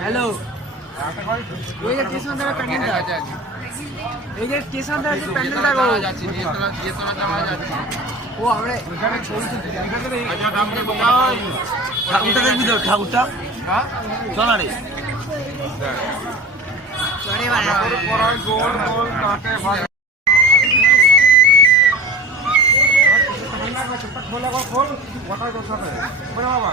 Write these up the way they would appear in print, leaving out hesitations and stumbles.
hello ওই যে station থেকে প্যান্ডেলটা এই যে স্টেশন থেকে প্যান্ডেলটা গো যাচ্ছি নিয়তলা যাওয়া যাচ্ছে ও আমরা এখানে ছবি তুলছি আচ্ছা ঠাকুরটা দেখবি তো ঠাকুরটা হ্যাঁ চল রে চলে বাড়া পড়ায় গোল গোল কাটে ভাগে খোলা খোল কথা কথা বলে বাবা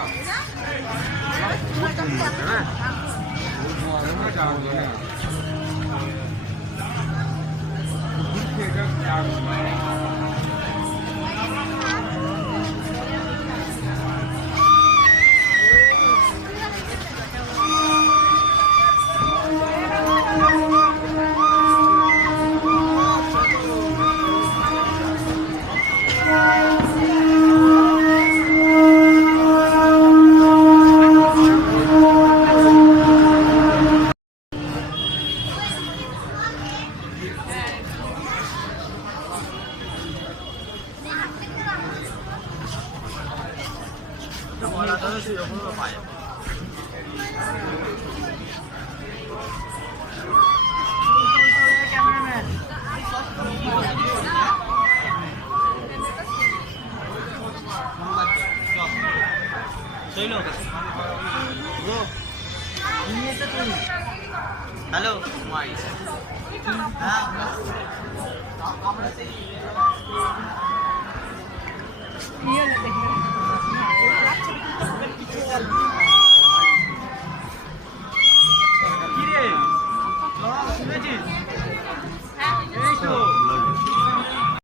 হ্যালো হ্যাঁ